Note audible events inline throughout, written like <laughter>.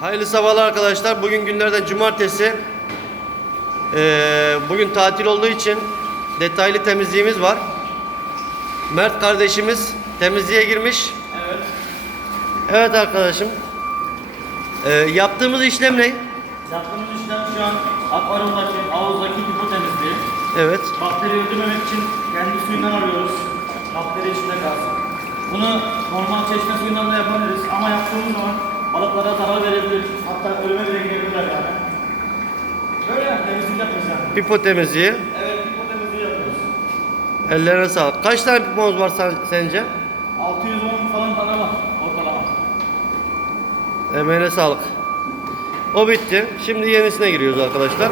Hayırlı sabahlar arkadaşlar. Bugün günlerden cumartesi. Ee, bugün tatil olduğu için detaylı temizliğimiz var. Mert kardeşimiz temizliğe girmiş. Evet. Evet arkadaşım. Ee, yaptığımız işlem ne? Yaptığımız işlem şu an akvaryumdaki, havuzdaki pipo temizliği. Evet. Bakteri öldürmemek için kendi suyundan arıyoruz. Bakteri içinde kalsın. Bunu normal çeşme suyundan da yapabiliriz ama yaptığımız zaman balıklara zarar verebilir. Hatta ölüme bile gidebilirler yani. Böyle temizlik yapıyoruz yani. Pipo temizliği. Evet pipo temizliği yapıyoruz. Ellerine sağlık. Kaç tane pipomuz var sen- sence? 610 falan tane var ortalama. Emeğine sağlık. O bitti. Şimdi yenisine giriyoruz arkadaşlar.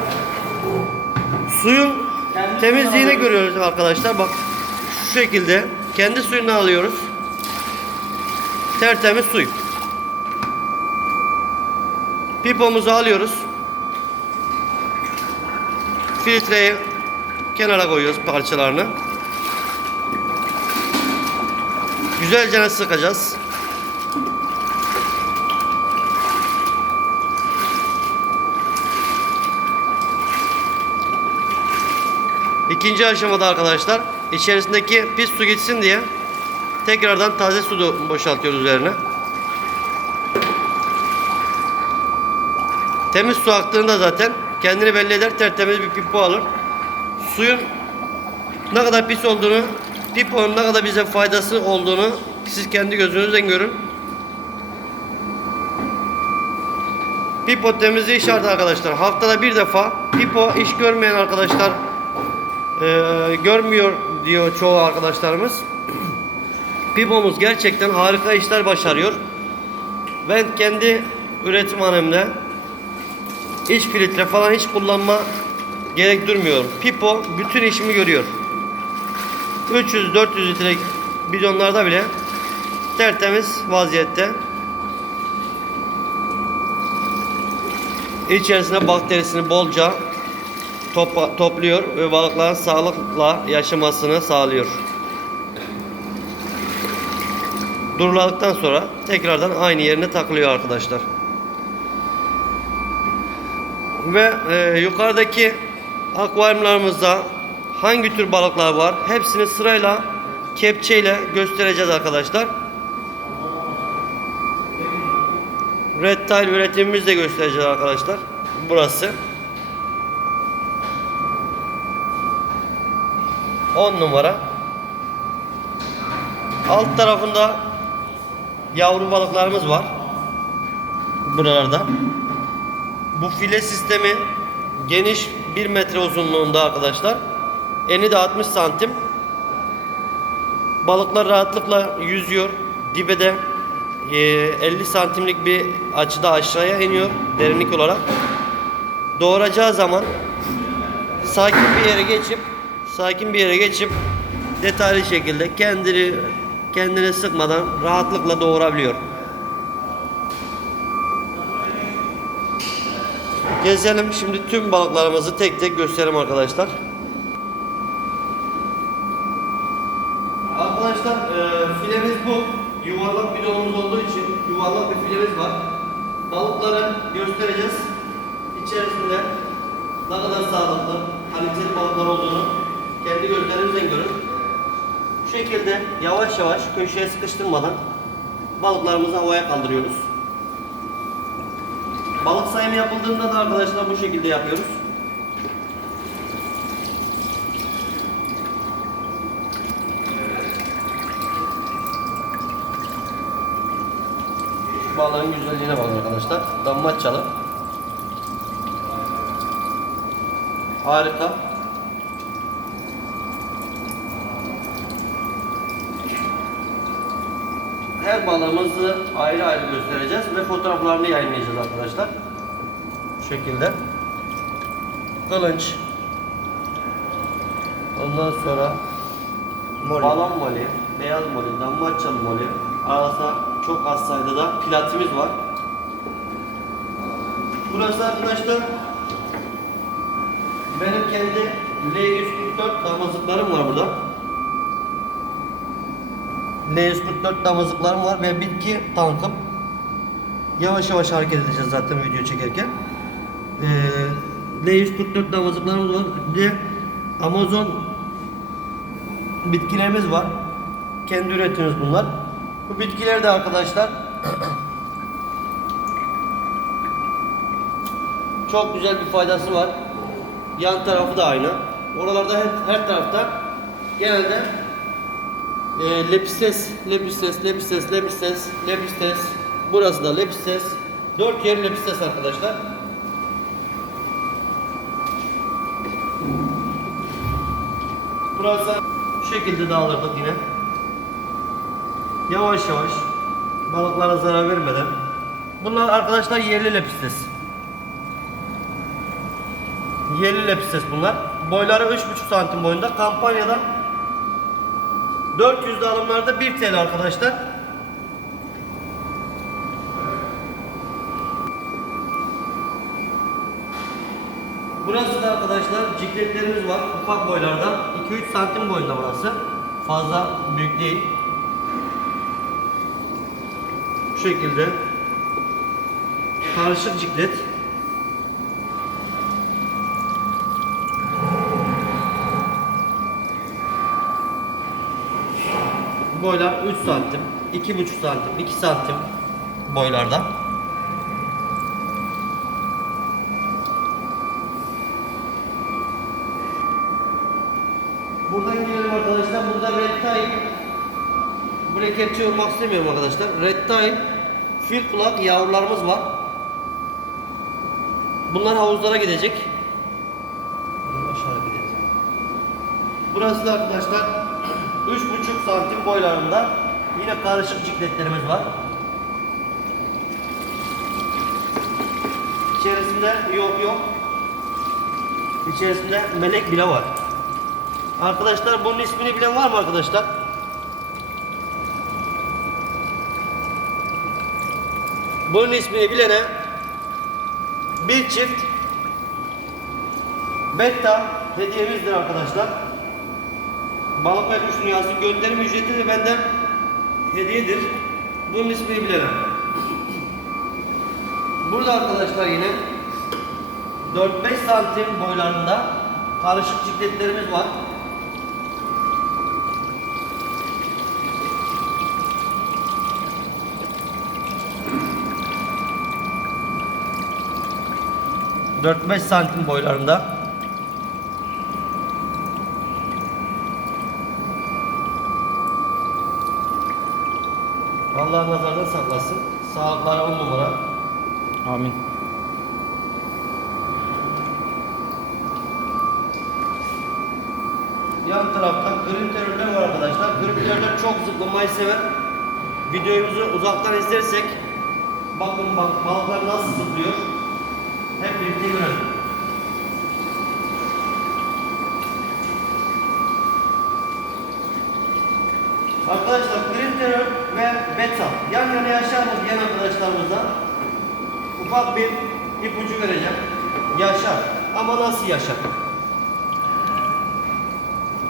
Suyun Kendi temizliğini görüyoruz arkadaşlar. Bak şu şekilde kendi suyunu alıyoruz. Tertemiz suy. Pipomuzu alıyoruz. Filtreyi kenara koyuyoruz parçalarını. Güzelce sıkacağız. İkinci aşamada arkadaşlar içerisindeki pis su gitsin diye tekrardan taze su boşaltıyoruz üzerine. Temiz su aktığında zaten kendini belli eder tertemiz bir pipo alır. Suyun ne kadar pis olduğunu, piponun ne kadar bize faydası olduğunu siz kendi gözünüzden görün. Pipo temizliği şart arkadaşlar. Haftada bir defa pipo iş görmeyen arkadaşlar e, görmüyor diyor çoğu arkadaşlarımız. <clears throat> Pipomuz gerçekten harika işler başarıyor. Ben kendi üretim hanemde iç filtre falan hiç kullanma gerek durmuyor. Pipo bütün işimi görüyor. 300-400 litre bidonlarda bile tertemiz vaziyette. İçerisine bakterisini bolca topla- topluyor ve balıkların sağlıkla yaşamasını sağlıyor. Duruladıktan sonra tekrardan aynı yerine takılıyor arkadaşlar. Ve e, yukarıdaki akvaryumlarımızda hangi tür balıklar var hepsini sırayla kepçeyle göstereceğiz arkadaşlar. Red Tile üretimimizi de göstereceğiz arkadaşlar. Burası. 10 numara. Alt tarafında yavru balıklarımız var. Buralarda. Bu file sistemi geniş 1 metre uzunluğunda arkadaşlar. Eni de 60 santim. Balıklar rahatlıkla yüzüyor. Dibe de e, 50 santimlik bir açıda aşağıya iniyor derinlik olarak. Doğuracağı zaman sakin bir yere geçip sakin bir yere geçip detaylı şekilde kendini kendini sıkmadan rahatlıkla doğurabiliyor. Gezelim şimdi tüm balıklarımızı tek tek gösterelim arkadaşlar. Arkadaşlar e, filemiz bu. Yuvarlak bidonumuz olduğu için yuvarlak bir filemiz var. Balıkları göstereceğiz. İçerisinde ne kadar sağlıklı, kaliteli balıklar olduğunu kendi gözlerinizden görün. Bu şekilde yavaş yavaş köşeye sıkıştırmadan balıklarımızı havaya kaldırıyoruz. Balık sayımı yapıldığında da arkadaşlar bu şekilde yapıyoruz. Şu balığın güzelliğine bakın arkadaşlar. Dammaçyalı. Harika. Her balığımızı ayrı ayrı göstereceğiz ve fotoğraflarını yayınlayacağız arkadaşlar. Bu şekilde. Kılınç. Ondan sonra balon moli, beyaz moli, dammaçyalı moli. Arasında çok az sayıda da platimiz var. Burası arkadaşlar benim kendi L144 damızlıklarım var burada. L144 damızlıklarım var ve bitki tankım. Yavaş yavaş hareket edeceğiz zaten video çekerken. Ee, L144 damızlıklarımız var. Bir de Amazon bitkilerimiz var. Kendi üretimimiz bunlar. Bu bitkiler de arkadaşlar <coughs> çok güzel bir faydası var. Yan tarafı da aynı. Oralarda her, her tarafta genelde e, lepistes, lepistes, lepistes, lepistes, lepistes. Burası da lepistes. Dört yer lepistes arkadaşlar. Burası bu şekilde dağılırdık yine. Yavaş yavaş balıklara zarar vermeden. Bunlar arkadaşlar yerli lepistes. Yerli lepistes bunlar. Boyları 3,5 santim boyunda. Kampanyada 400 alımlarda 1 TL arkadaşlar. Burası da arkadaşlar cikletlerimiz var. Ufak boylardan. 2-3 santim boyunda burası. Fazla büyük değil. Bu şekilde. Karışık ciklet. Boylar 3 santim, 2,5 santim, 2 santim boylarda. Buradan gelelim arkadaşlar. Burada red tide. Buraya kepçe yormak istemiyorum arkadaşlar. Red tide, fil kulak yavrularımız var. Bunlar havuzlara gidecek. Hareket et. Burası da arkadaşlar 3,5 santim boylarında yine karışık cikletlerimiz var. İçerisinde yok yok. İçerisinde melek bile var. Arkadaşlar bunun ismini bilen var mı arkadaşlar? Bunun ismini bilene bir çift beta hediyemizdir arkadaşlar. Balık ve kuş gönderim ücreti de benden hediyedir. Bunun ismini bilene. Burada arkadaşlar yine 4-5 santim boylarında karışık cikletlerimiz var. Dört beş santim boylarında. Allah nazardan saklasın. Sağlıkları on numara. Amin. Yan tarafta grim terörler var arkadaşlar. Grim terörler çok zıplamayı sever. Videomuzu uzaktan izlersek bakın bak balıklar nasıl zıplıyor. Hep birlikte görelim. Arkadaşlar grim terör beta yan yana yaşar mı diyen arkadaşlarımızdan ufak bir ipucu vereceğim. Yaşar. Ama nasıl yaşar?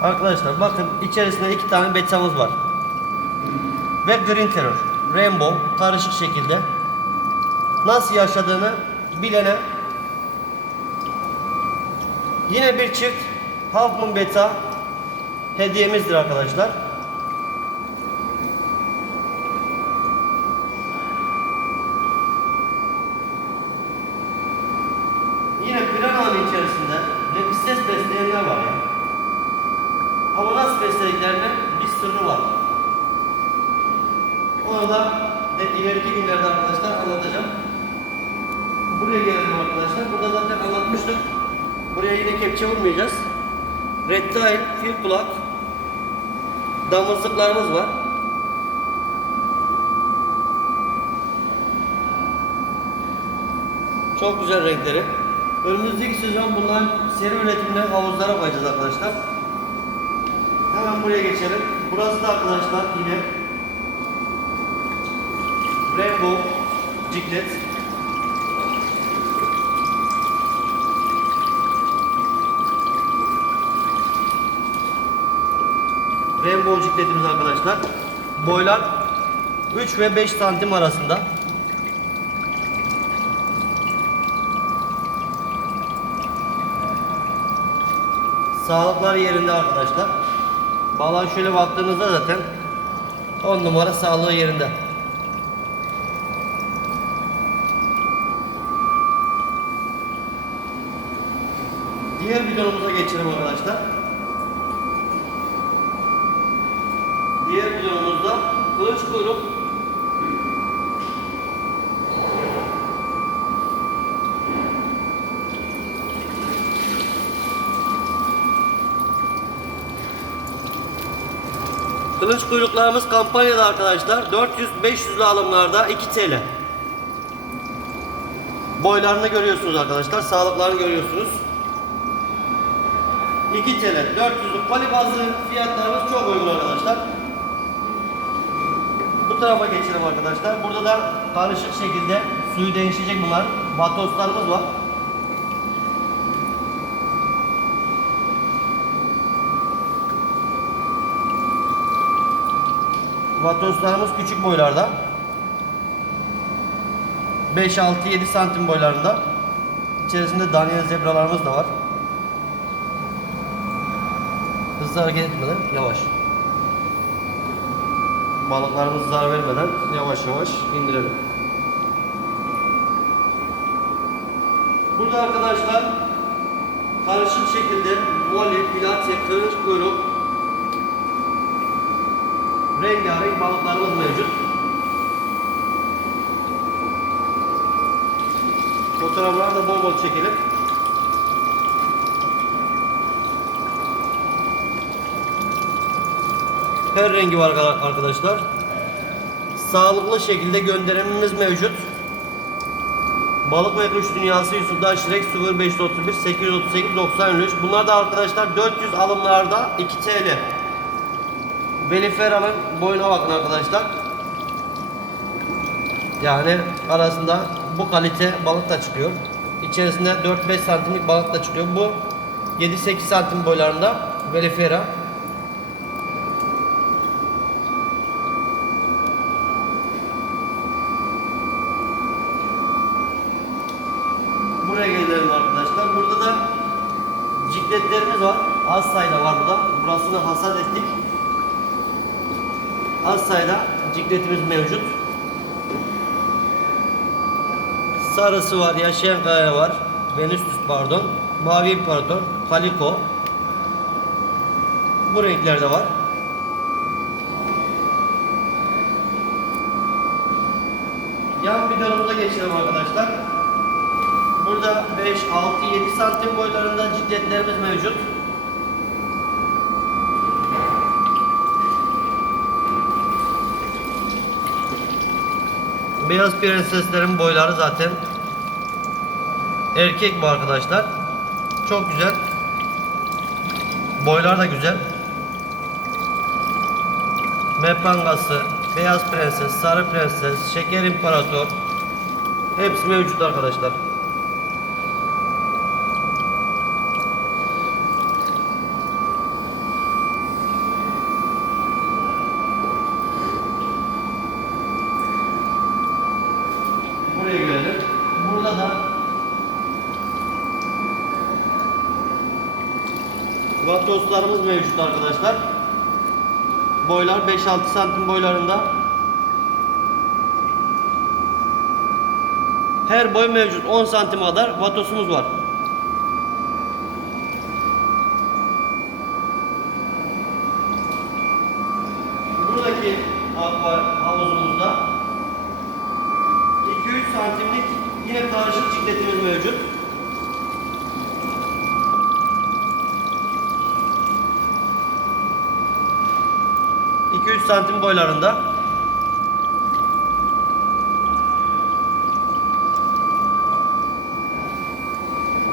Arkadaşlar bakın içerisinde iki tane betamız var. Ve Green Terror. Rainbow karışık şekilde. Nasıl yaşadığını bilene yine bir çift Half Moon Beta hediyemizdir arkadaşlar. Yine Piranha'nın içerisinde lepistes besleyenler var ya. Ama nasıl beslediklerinin bir sırrı var. Onu da de ileriki günlerde arkadaşlar anlatacağım. Buraya gelelim arkadaşlar. Burada zaten anlatmıştık. Buraya yine kepçe vurmayacağız. Reptile, fil kulak, damızlıklarımız var. Çok güzel renkleri. Önümüzdeki sezon bunların seri üretimine havuzlara koyacağız arkadaşlar. Hemen buraya geçelim. Burası da arkadaşlar yine rainbow jiglet. Rainbow jigletimiz arkadaşlar. Boylar 3 ve 5 santim arasında. Sağlıklar yerinde arkadaşlar. Balan şöyle baktığınızda zaten 10 numara sağlığı yerinde. Geçelim arkadaşlar. Diğer bidonumuzda kılıç kuyruk Kılıç kuyruklarımız kampanyada arkadaşlar. 400-500'lü alımlarda 2 TL. Boylarını görüyorsunuz arkadaşlar. Sağlıklarını görüyorsunuz. 2 TL. 400'lük pali bazı fiyatlarımız çok uygun arkadaşlar. Bu tarafa geçelim arkadaşlar. Burada da karışık şekilde suyu değişecek bunlar. Vatoslarımız var. Vatoslarımız küçük boylarda. 5, 6, 7 santim boylarında. İçerisinde Daniel zebralarımız da var. Hızlı hareket etmeden yavaş. Balıklarımız zarar vermeden yavaş yavaş indirelim. Burada arkadaşlar karışık şekilde voli, pilatya, kırış kuyruk, rengarenk balıklarımız mevcut. Fotoğrafları da bol bol çekelim. Her rengi var arkadaşlar. Sağlıklı şekilde gönderimimiz mevcut. Balık ve kuş dünyası Yusuf Daşirek 0531 838 93. Bunlar da arkadaşlar 400 alımlarda 2 TL. Velifera'nın boyuna bakın arkadaşlar. Yani arasında bu kalite balık da çıkıyor. İçerisinde 4-5 santimlik balık da çıkıyor. Bu 7-8 santim boylarında. Buraya gelelim arkadaşlar. Burada da cikletlerimiz var. Az sayıda var burada. Burasını hasat ettik. Az sayıda cikletimiz mevcut. Sarısı var, yaşayan kaya var. Venüsüs pardon. Mavi imparator, kaliko. Bu renklerde var. Yan bidonumuza geçelim arkadaşlar. Burada 5, 6, 7 santim boylarında cikletlerimiz mevcut. Beyaz prenseslerin boyları zaten erkek bu arkadaşlar. Çok güzel. Boylar da güzel. Meprangası, beyaz prenses, sarı prenses, şeker imparator hepsi mevcut arkadaşlar. Buraya gelelim. Burada da Vatoslarımız mevcut arkadaşlar. Boylar 5-6 santim boylarında. Her boy mevcut. 10 santim kadar vatosumuz var. santim boylarında.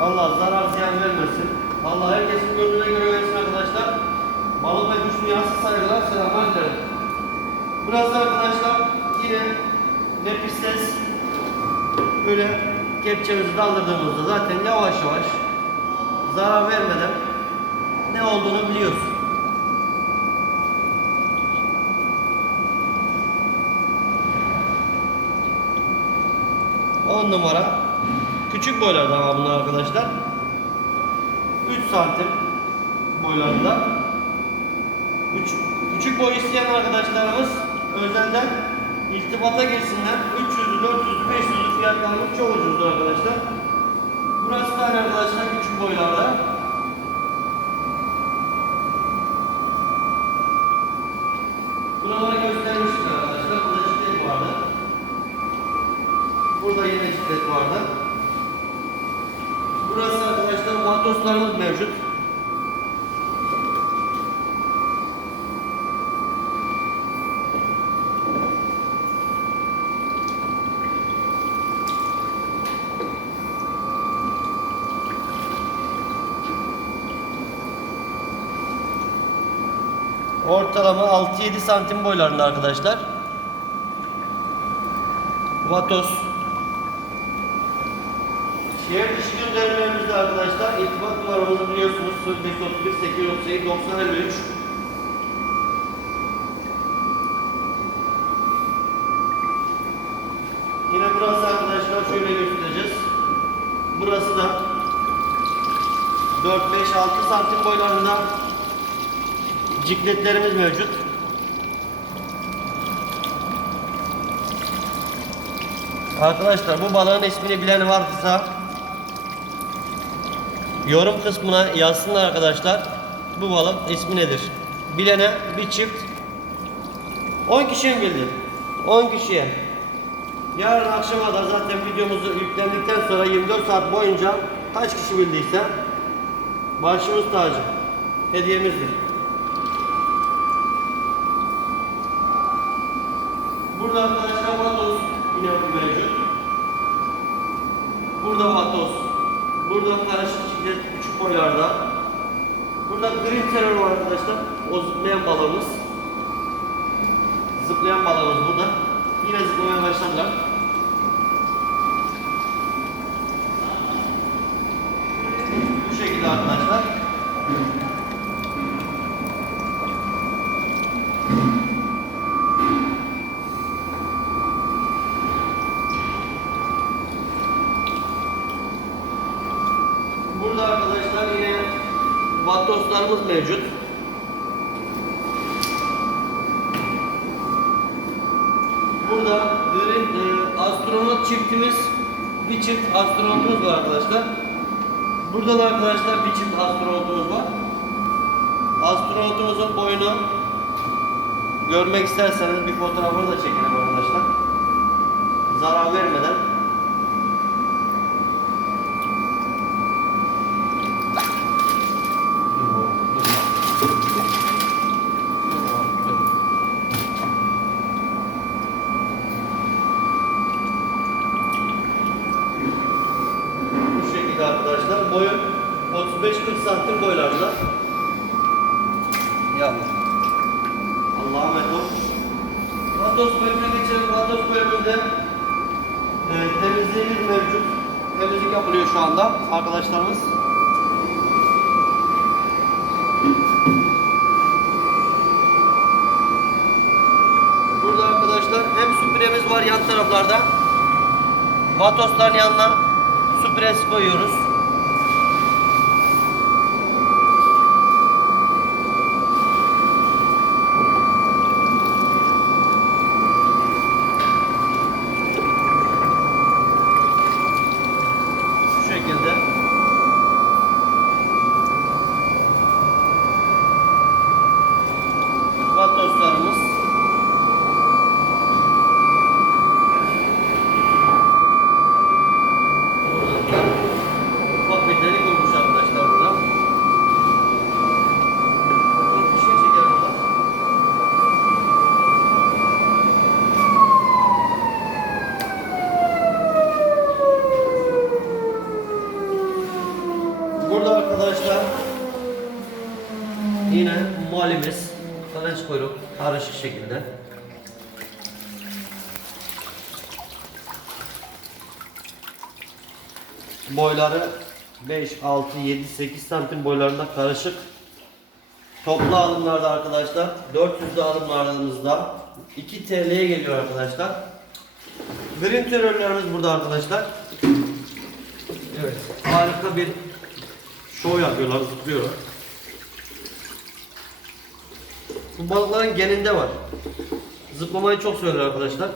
Allah zarar ziyan vermesin. Allah herkesin gönlüne göre versin arkadaşlar. Malum ve güç dünyası saygılar, selamlar dilerim. Burası arkadaşlar yine nefis ses böyle kepçemizi daldırdığımızda zaten yavaş yavaş zarar vermeden ne olduğunu biliyorsun. 10 numara. Küçük boylarda ama bunlar arkadaşlar. 3 santim boylarında. Üç, küçük boy isteyen arkadaşlarımız özelden iltibata girsinler. 300'lü, 400'lü, 500'lü fiyatlarımız çok ucuzdur arkadaşlar. Burası da hani arkadaşlar küçük boylarda. Burada yine ciklet vardı. Burası arkadaşlar vatoslarımız mevcut. Ortalama 6-7 santim boylarında arkadaşlar. Vatos. Şehir dışı göndermelerimizde arkadaşlar irtibat numaramızı biliyorsunuz 0531 838 9053. Yine burası arkadaşlar şöyle göstereceğiz. Burası da 4 5 6 santim boylarında cikletlerimiz mevcut. Arkadaşlar bu balığın ismini bilen varsa yorum kısmına yazsınlar arkadaşlar. Bu balık ismi nedir? Bilene bir çift 10 kişiye bildi. 10 kişiye. Yarın akşama da zaten videomuzu yüklendikten sonra 24 saat boyunca kaç kişi bildiyse başımız tacı. Hediyemizdir. Burada arkadaşlar vatos yine mevcut. Burada vatos. Burada karışık çiklet küçük boylarda. Burada green terror var arkadaşlar. O zıplayan balığımız. Zıplayan balığımız burada. Yine zıplamaya başladılar. Mevcut. Burada green, e, astronot çiftimiz, bir çift astronotumuz var arkadaşlar. Burada da arkadaşlar bir çift astronotumuz var. Astronotumuzun boyunu görmek isterseniz bir fotoğrafını da çekelim arkadaşlar. Zarar vermeden. Temizlik yapılıyor şu anda arkadaşlarımız. Burada arkadaşlar hem süpüremiz var yan taraflarda. Vatosların yanına süpüresi koyuyoruz. Şu şekilde. Vatoslarımız. Ufak bir delik olmuş arkadaşlar burada. Bunu fişini çekelim burada. Burada arkadaşlar yine muhalimiz kılıç kuyruk karışık şekilde. Boyları 5, 6, 7, 8 santim boylarında karışık. Toplu alımlarda arkadaşlar 400'lü alımlarımızda 2 TL'ye geliyor arkadaşlar. Green terörlerimiz burada arkadaşlar. Evet. Harika bir show yapıyorlar, zıplıyorlar. Bu balıkların geninde var. Zıplamayı çok seviyorlar arkadaşlar.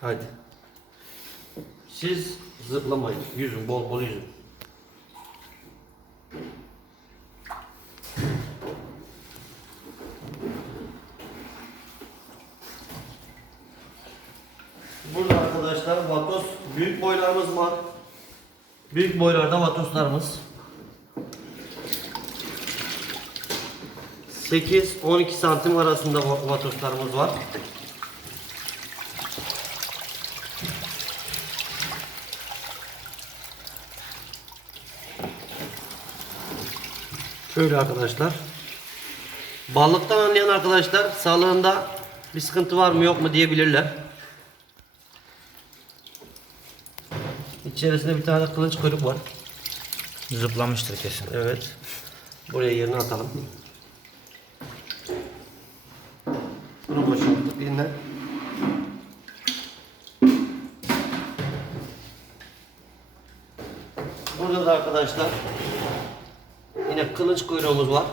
Hadi. Siz zıplamayın. Yüzün, bol bol yüzün. Burada arkadaşlar vatos büyük boylarımız var. Büyük boylarda vatoslarımız. 8-12 santim arasında va- vatoslarımız var. Şöyle arkadaşlar. Balıktan anlayan arkadaşlar sağlığında bir sıkıntı var mı yok mu diyebilirler. İçerisinde bir tane kılıç kuyruk var. Zıplamıştır kesin. Evet. Buraya yerine atalım. Bunu boşalttık yeniden. Burada da arkadaşlar yine kılıç kuyruğumuz var.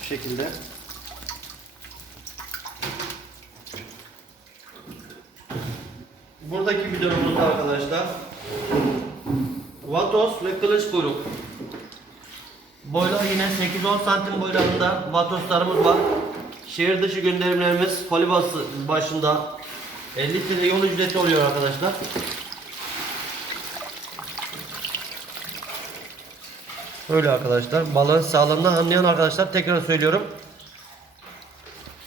Bu şekilde. Buradaki bidonumuzda arkadaşlar Vatos ve kılıç kuyruk. Boylar yine 8-10 santim boylarında vatoslarımız var. Şehir dışı gönderimlerimiz kolibası başında 50 TL yol ücreti oluyor arkadaşlar. Böyle arkadaşlar. Balığın sağlığından anlayan arkadaşlar tekrar söylüyorum.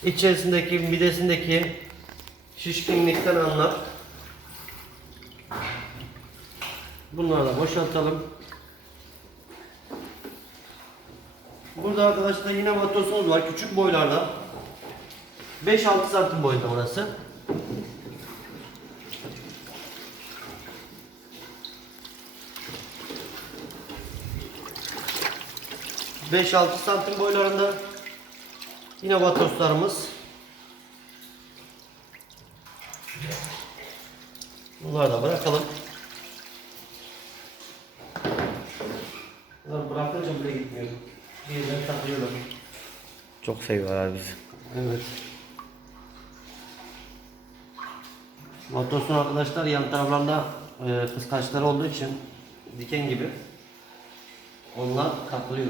İçerisindeki midesindeki şişkinlikten anlar. Bunları da boşaltalım. Burada arkadaşlar yine vatosumuz var. Küçük boylarda. 5-6 santim boyunda burası. Beş altı santim boylarında yine vatoslarımız. Bunları da bırakalım. Bunları bırakınca bile gitmiyor. Bir yerden takılıyorlar. Çok seviyorlar bizi. Evet. Motorsun arkadaşlar yan taraflarında e, kıskaçları olduğu için diken gibi onlar kaplıyor.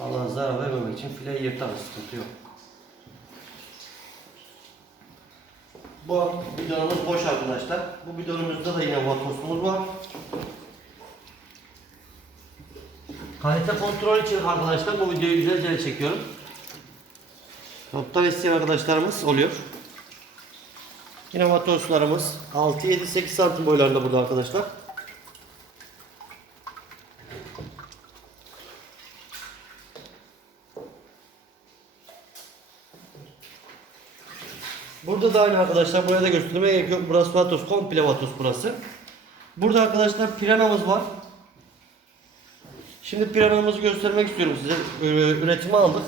Allah'a zarar vermemek için fileyi yırtarız, sıkıntı yok. Bu bidonumuz boş arkadaşlar. Bu bidonumuzda da yine vatosumuz var. Kalite kontrol için arkadaşlar bu videoyu güzelce çekiyorum. Toptan isteyen arkadaşlarımız oluyor. Yine vatoslarımız 6, 7, 8 santim boylarında burada arkadaşlar. Burada da aynı arkadaşlar. Buraya da göstermeye gerek yok. Burası vatos. Komple vatos burası. Burada arkadaşlar piranamız var. Şimdi piranamızı göstermek istiyorum size. Ee, Üretimi aldık.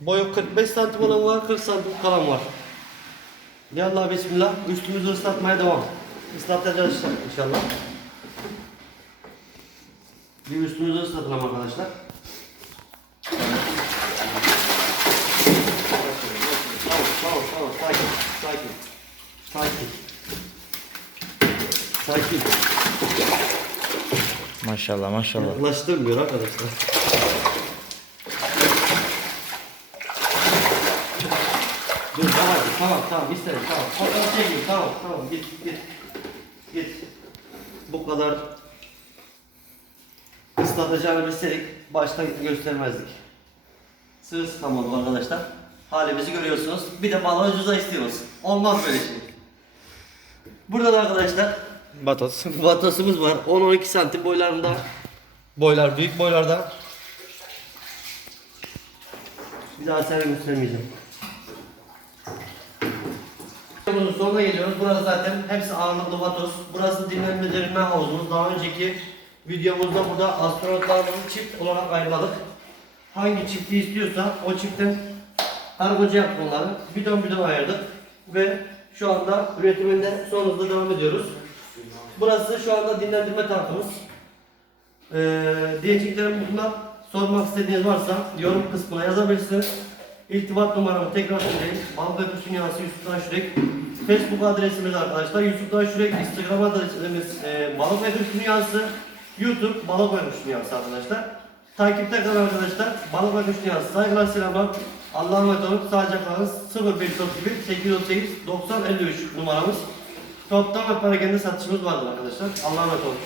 Boyu 45 santim olan var, 40 santim kalan var. Yallah bismillah. Üstümüzü ıslatmaya devam. Islatacağız inşallah. Bir üstümüzü ıslatalım arkadaşlar. Sakin, sakin. Sakin. Sakin. Maşallah maşallah. Yaklaştırmıyor arkadaşlar. Dur tamam tamam tamam tamam. Fotoğraf çekeyim tamam tamam git git. Git. Bu kadar ıslatacağını bilseydik başta göstermezdik. Sırılsıklam oldu arkadaşlar. Halimizi görüyorsunuz. Bir de balığı ucuza istiyoruz. Olmaz böyle şey. Burada da arkadaşlar Batos. <laughs> Vatosumuz var. 10-12 santim boylarında. Boylar büyük boylarda. Bir daha sana göstermeyeceğim. Videomuzun sonuna geliyoruz. Burası zaten hepsi ağırlıklı vatos. Burası dinlenme derinme havuzumuz. Daha önceki videomuzda burada astronotlarımızı çift olarak ayırmadık. Hangi çifti istiyorsa o çiftin kargocu yaptık onları. Bidon bidon ayırdık. ve şu anda üretiminde son hızla devam ediyoruz. Burası şu anda dinlendirme tankımız. Ee, diyeceklerim bunlar. Sormak istediğiniz varsa yorum kısmına yazabilirsiniz. İrtibat numaramı tekrar söyleyeyim. Balık ve Kuş Dünyası Yusuf Daşürek. Facebook adresimiz arkadaşlar. Yusuf Daşürek. Instagram adresimiz e, Balık ve Kuş. YouTube Balık ve Kuş arkadaşlar. Takipte kalın arkadaşlar. Balık ve Kuş Dünyası. Saygılar selamlar. Allah'a emanet olun. Sağlıcakla kalın. 0531 838 90 53 numaramız. Toptan ve parakende satışımız vardır arkadaşlar. Allah'a emanet olun.